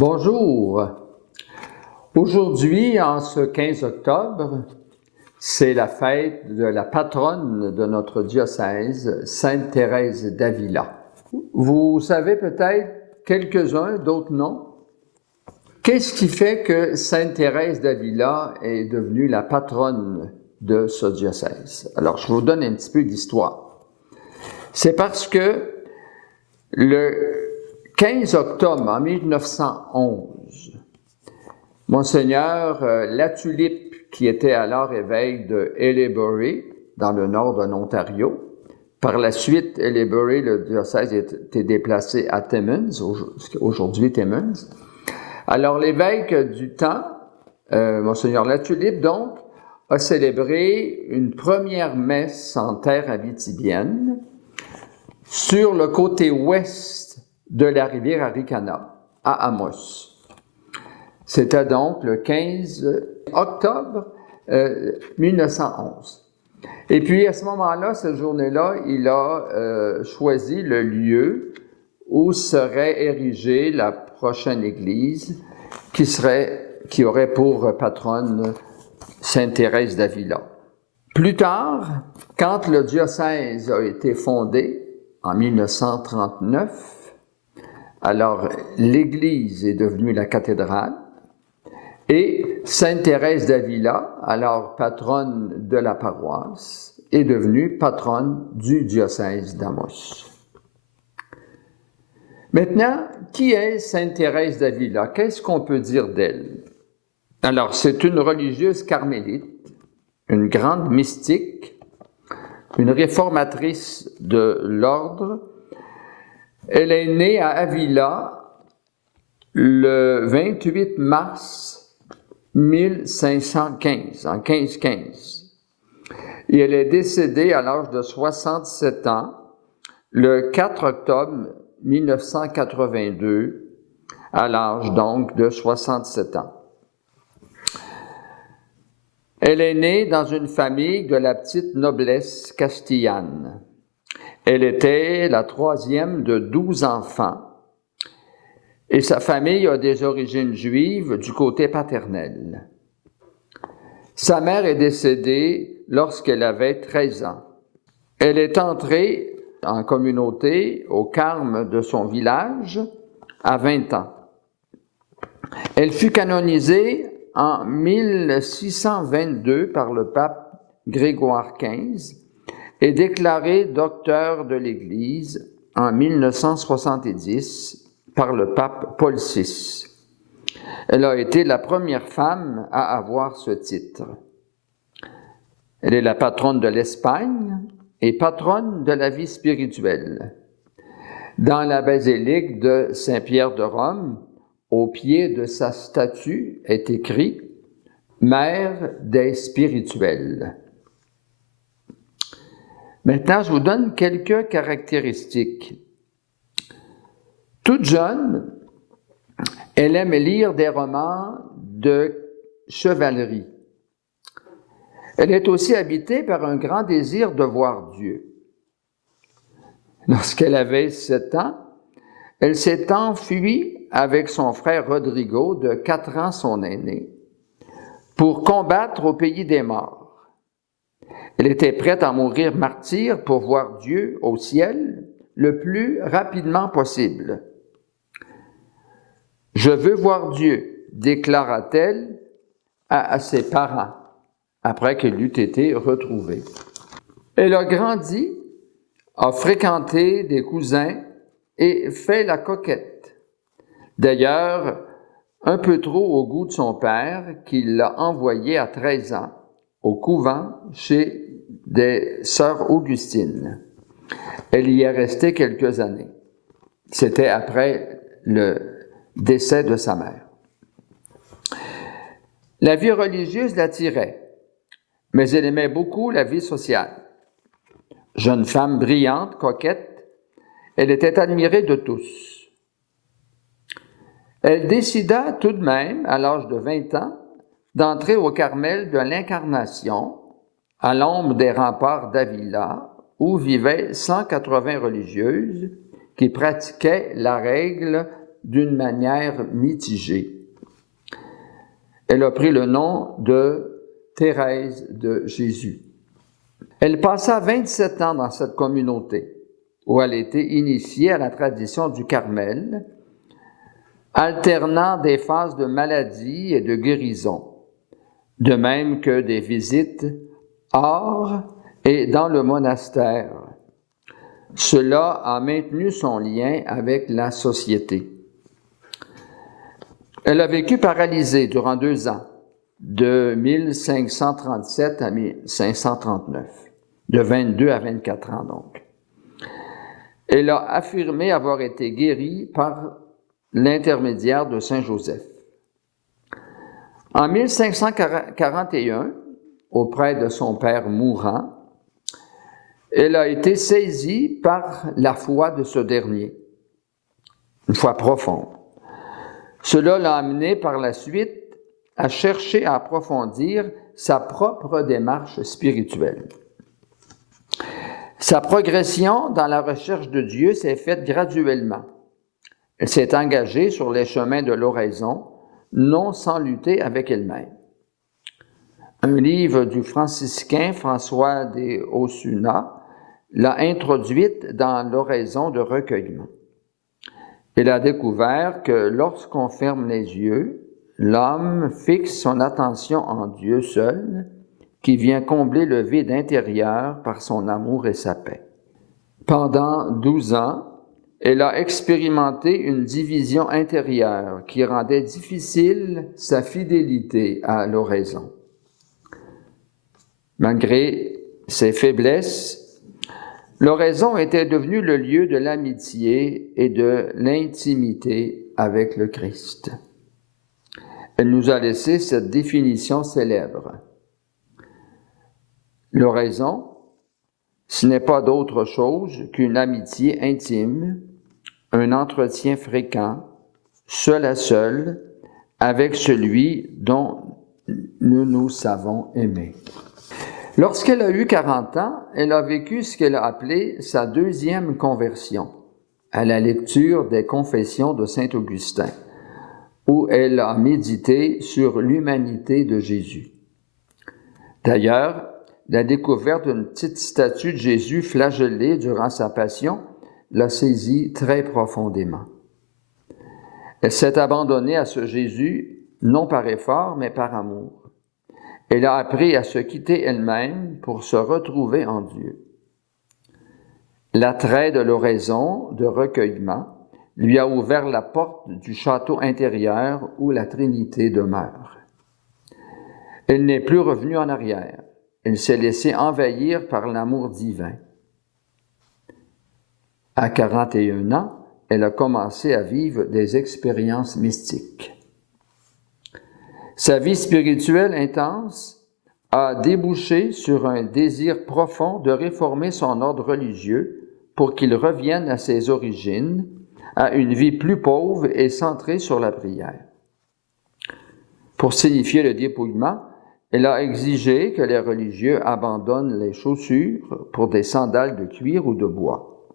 Bonjour. Aujourd'hui, en ce 15 octobre, c'est la fête de la patronne de notre diocèse, Sainte Thérèse d'Avila. Vous savez peut-être quelques-uns, d'autres non. Qu'est-ce qui fait que Sainte Thérèse d'Avila est devenue la patronne de ce diocèse? Alors, je vous donne un petit peu d'histoire. C'est parce que le 15 octobre en 1911, Monseigneur Latulippe, qui était alors évêque de Haileybury, dans le nord de l'Ontario, par la suite, Haileybury, le diocèse, était déplacé à Timmins, aujourd'hui Timmins. Alors, l'évêque du temps, Monseigneur Latulippe, donc, a célébré une première messe en terre abitibienne sur le côté ouest de la rivière Aricana, à Amos. C'était donc le 15 octobre 1911. Et puis, à ce moment-là, cette journée-là, il a choisi le lieu où serait érigée la prochaine église qui aurait pour patronne Sainte Thérèse d'Avila. Plus tard, quand le diocèse a été fondé, en 1939, alors l'église est devenue la cathédrale et Sainte Thérèse d'Avila, alors patronne de la paroisse, est devenue patronne du diocèse d'Amos. Maintenant, qui est Sainte Thérèse d'Avila? Qu'est-ce qu'on peut dire d'elle? Alors, c'est une religieuse carmélite, une grande mystique, une réformatrice de l'ordre. Elle est née à Avila le 28 mars 1515, en 1515. Et elle est décédée à l'âge de 67 ans le 4 octobre 1982, à l'âge donc de 67 ans. Elle est née dans une famille de la petite noblesse castillane. Elle était la troisième de 12 enfants et sa famille a des origines juives du côté paternel. Sa mère est décédée lorsqu'elle avait 13 ans. Elle est entrée en communauté au carme de son village à 20 ans. Elle fut canonisée en 1622 par le pape Grégoire XV et déclarée docteur de l'Église en 1970 par le pape Paul VI. Elle a été la première femme à avoir ce titre. Elle est la patronne de l'Espagne et patronne de la vie spirituelle. Dans la basilique de Saint-Pierre de Rome, au pied de sa statue est écrit « Mère des spirituels ». Maintenant, je vous donne quelques caractéristiques. Toute jeune, elle aime lire des romans de chevalerie. Elle est aussi habitée par un grand désir de voir Dieu. Lorsqu'elle avait 7 ans, elle s'est enfuie avec son frère Rodrigo, de 4 ans son aîné, pour combattre au pays des morts. Elle était prête à mourir martyre pour voir Dieu au ciel le plus rapidement possible. « Je veux voir Dieu », déclara-t-elle à ses parents, après qu'elle eût été retrouvée. Elle a grandi, a fréquenté des cousins et fait la coquette. D'ailleurs, un peu trop au goût de son père, qui l'a envoyée à 13 ans au couvent chez des sœurs Augustines. Elle y est restée quelques années. C'était après le décès de sa mère. La vie religieuse l'attirait, mais elle aimait beaucoup la vie sociale. Jeune femme brillante, coquette, elle était admirée de tous. Elle décida tout de même, à l'âge de 20 ans, d'entrer au Carmel de l'Incarnation, à l'ombre des remparts d'Avila, où vivaient 180 religieuses qui pratiquaient la règle d'une manière mitigée. Elle a pris le nom de Thérèse de Jésus. Elle passa 27 ans dans cette communauté où elle était initiée à la tradition du Carmel, alternant des phases de maladie et de guérison, de même que des visites hors et dans le monastère. Cela a maintenu son lien avec la société. Elle a vécu paralysée durant 2 ans, de 1537 à 1539, de 22 à 24 ans donc. Elle a affirmé avoir été guérie par l'intermédiaire de Saint Joseph. En 1541, auprès de son père mourant, elle a été saisie par la foi de ce dernier, une foi profonde. Cela l'a amenée par la suite à chercher à approfondir sa propre démarche spirituelle. Sa progression dans la recherche de Dieu s'est faite graduellement. Elle s'est engagée sur les chemins de l'oraison, non sans lutter avec elle-même. Un livre du franciscain François de Osuna l'a introduite dans l'oraison de recueillement. Elle a découvert que lorsqu'on ferme les yeux, l'homme fixe son attention en Dieu seul, qui vient combler le vide intérieur par son amour et sa paix. Pendant 12 ans, elle a expérimenté une division intérieure qui rendait difficile sa fidélité à l'oraison. Malgré ses faiblesses, l'oraison était devenue le lieu de l'amitié et de l'intimité avec le Christ. Elle nous a laissé cette définition célèbre. L'oraison, ce n'est pas d'autre chose qu'une amitié intime, un entretien fréquent, seul à seul, avec celui dont nous nous savons aimer. Lorsqu'elle a eu 40 ans, elle a vécu ce qu'elle a appelé sa deuxième conversion, à la lecture des Confessions de saint Augustin, où elle a médité sur l'humanité de Jésus. D'ailleurs, la découverte d'une petite statue de Jésus flagellé durant sa passion l'a saisie très profondément. Elle s'est abandonnée à ce Jésus, non par effort, mais par amour. Elle a appris à se quitter elle-même pour se retrouver en Dieu. L'attrait de l'oraison, de recueillement, lui a ouvert la porte du château intérieur où la Trinité demeure. Elle n'est plus revenue en arrière. Elle s'est laissée envahir par l'amour divin. À 41 ans, elle a commencé à vivre des expériences mystiques. Sa vie spirituelle intense a débouché sur un désir profond de réformer son ordre religieux pour qu'il revienne à ses origines, à une vie plus pauvre et centrée sur la prière. Pour signifier le dépouillement, elle a exigé que les religieux abandonnent les chaussures pour des sandales de cuir ou de bois.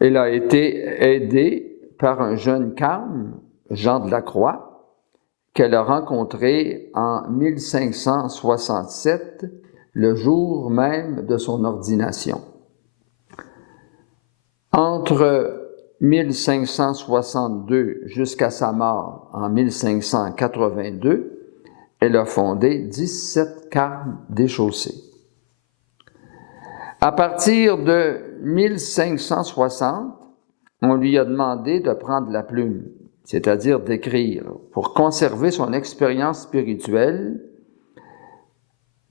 Elle a été aidée par un jeune carme, Jean de la Croix, qu'elle a rencontré en 1567, le jour même de son ordination. Entre 1562 jusqu'à sa mort en 1582, elle a fondé 17 carmes déchaussés. À partir de 1560, on lui a demandé de prendre la plume, c'est-à-dire d'écrire, pour conserver son expérience spirituelle,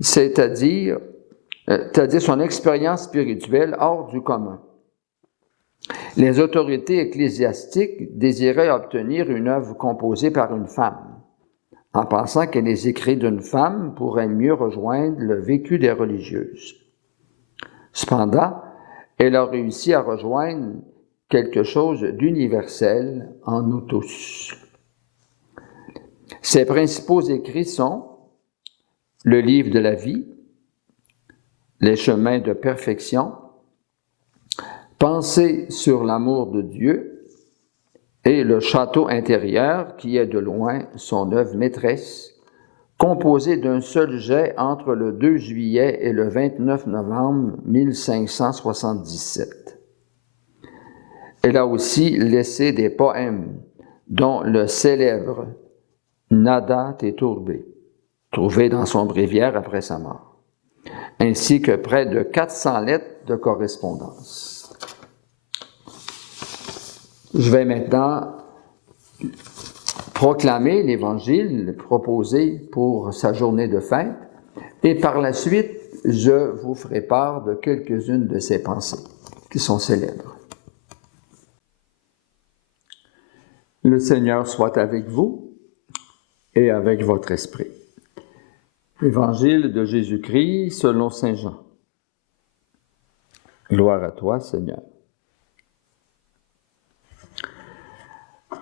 c'est-à-dire son expérience spirituelle hors du commun. Les autorités ecclésiastiques désiraient obtenir une œuvre composée par une femme, en pensant que les écrits d'une femme pourraient mieux rejoindre le vécu des religieuses. Cependant, elle a réussi à rejoindre quelque chose d'universel en nous tous. Ses principaux écrits sont le livre de la vie, les chemins de perfection, Pensées sur l'amour de Dieu et le château intérieur, qui est de loin son œuvre maîtresse, composé d'un seul jet entre le 2 juillet et le 29 novembre 1577. Elle a aussi laissé des poèmes, dont le célèbre Nada te turbe, trouvé dans son bréviaire après sa mort, ainsi que près de 400 lettres de correspondance. Je vais maintenant proclamer l'Évangile proposé pour sa journée de fête, et par la suite, je vous ferai part de quelques-unes de ses pensées, qui sont célèbres. Le Seigneur soit avec vous et avec votre esprit. Évangile de Jésus-Christ selon saint Jean. Gloire à toi, Seigneur.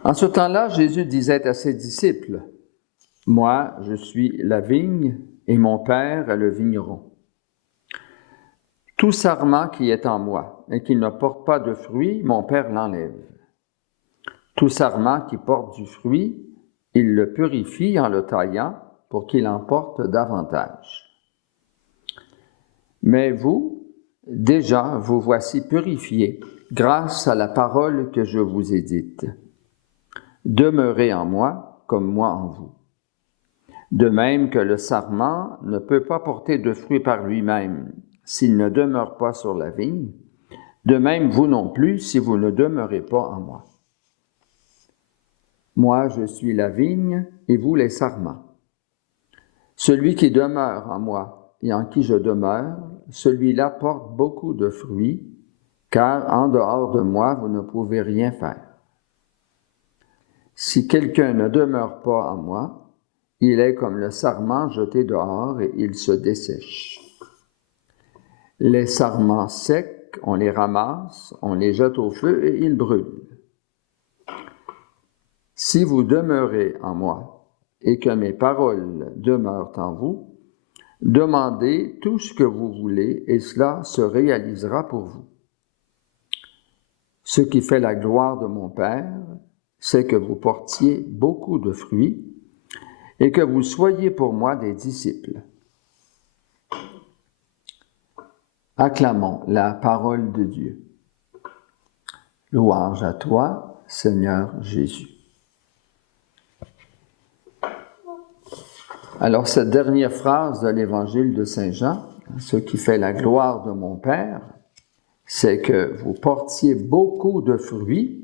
En ce temps-là, Jésus disait à ses disciples, « Moi, je suis la vigne et mon Père est le vigneron. Tout sarment qui est en moi et qui ne porte pas de fruit, mon Père l'enlève. Tout sarment qui porte du fruit, il le purifie en le taillant pour qu'il en porte davantage. Mais vous, déjà, vous voici purifiés grâce à la parole que je vous ai dite. Demeurez en moi comme moi en vous. De même que le sarment ne peut pas porter de fruit par lui-même s'il ne demeure pas sur la vigne, de même vous non plus si vous ne demeurez pas en moi. Moi, je suis la vigne et vous les sarments. Celui qui demeure en moi et en qui je demeure, celui-là porte beaucoup de fruits, car en dehors de moi, vous ne pouvez rien faire. Si quelqu'un ne demeure pas en moi, il est comme le sarment jeté dehors et il se dessèche. Les sarments secs, on les ramasse, on les jette au feu et ils brûlent. Si vous demeurez en moi et que mes paroles demeurent en vous, demandez tout ce que vous voulez et cela se réalisera pour vous. Ce qui fait la gloire de mon Père, c'est que vous portiez beaucoup de fruits et que vous soyez pour moi des disciples. Acclamons la parole de Dieu. Louange à toi, Seigneur Jésus. Alors, cette dernière phrase de l'Évangile de saint Jean, ce qui fait la gloire de mon Père, c'est que vous portiez beaucoup de fruits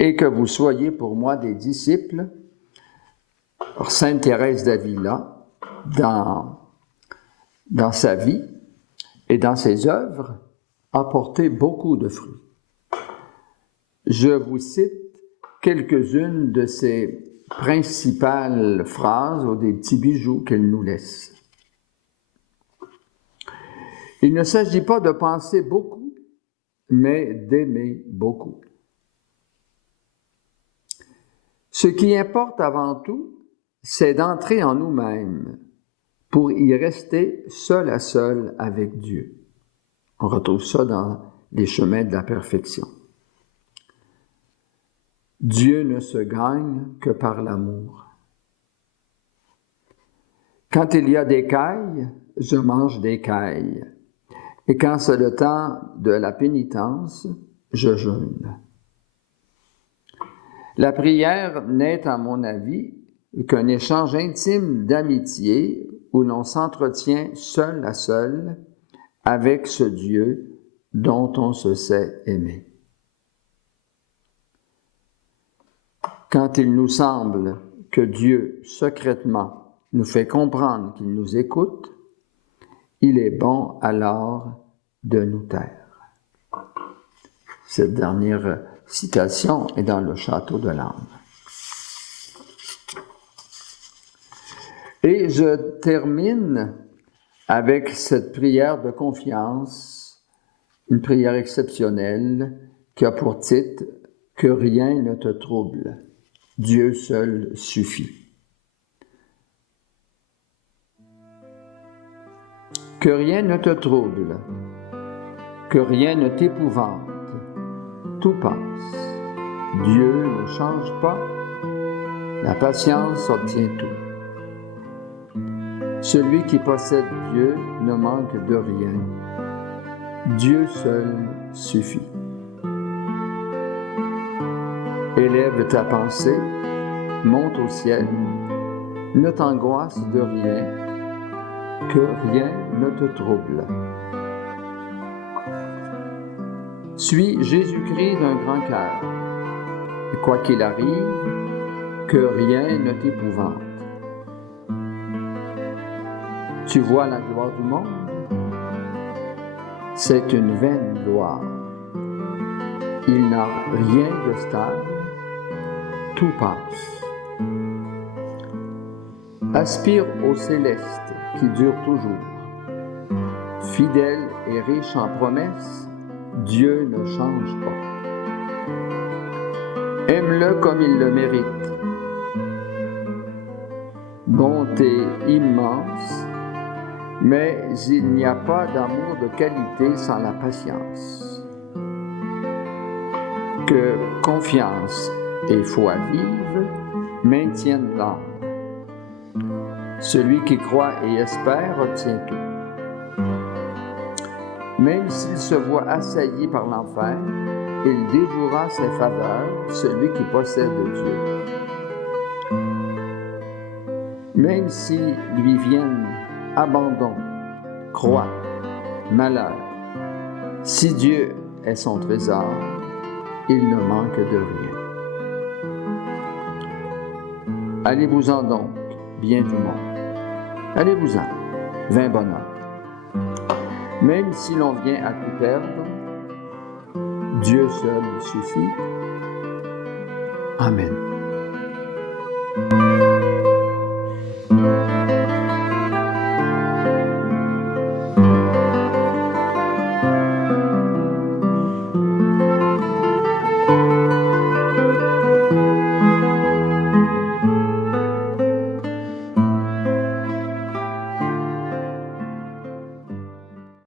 et que vous soyez pour moi des disciples. Alors, Sainte Thérèse d'Avila, dans sa vie et dans ses œuvres, a porté beaucoup de fruits. Je vous cite quelques-unes de ses principales phrases ou des petits bijoux qu'elle nous laisse. Il ne s'agit pas de penser beaucoup, mais d'aimer beaucoup. Ce qui importe avant tout, c'est d'entrer en nous-mêmes pour y rester seul à seul avec Dieu. On retrouve ça dans les chemins de la perfection. Dieu ne se gagne que par l'amour. Quand il y a des cailles, je mange des cailles. Et quand c'est le temps de la pénitence, je jeûne. La prière n'est, à mon avis, qu'un échange intime d'amitié où l'on s'entretient seul à seul avec ce Dieu dont on se sait aimer. Quand il nous semble que Dieu, secrètement, nous fait comprendre qu'il nous écoute, il est bon alors de nous taire. Cette dernière citation est dans le Château de l'âme. Et je termine avec cette prière de confiance, une prière exceptionnelle qui a pour titre « Que rien ne te trouble, Dieu seul suffit ». Que rien ne te trouble, que rien ne t'épouvante, tout passe. Dieu ne change pas, la patience obtient tout. Celui qui possède Dieu ne manque de rien. Dieu seul suffit. Élève ta pensée, monte au ciel, ne t'angoisse de rien, que rien ne te trouble. Suis Jésus-Christ d'un grand cœur, et quoi qu'il arrive, que rien ne t'épouvante. Tu vois la gloire du monde? C'est une vaine gloire. Il n'a rien de stable, tout passe. Aspire au céleste qui dure toujours. Fidèle et riche en promesses, Dieu ne change pas. Aime-le comme il le mérite. Bonté immense, mais il n'y a pas d'amour de qualité sans la patience. Que confiance et foi vive maintiennent l'âme. Celui qui croit et espère obtient tout. Même s'il se voit assailli par l'enfer, il dévouera ses faveurs, celui qui possède Dieu. Même si lui viennent abandon, croix, malheur, si Dieu est son trésor, il ne manque de rien. Allez-vous-en donc, bien du monde. Allez-vous-en, vain bonheur. Même si l'on vient à tout perdre, Dieu seul suffit. Amen.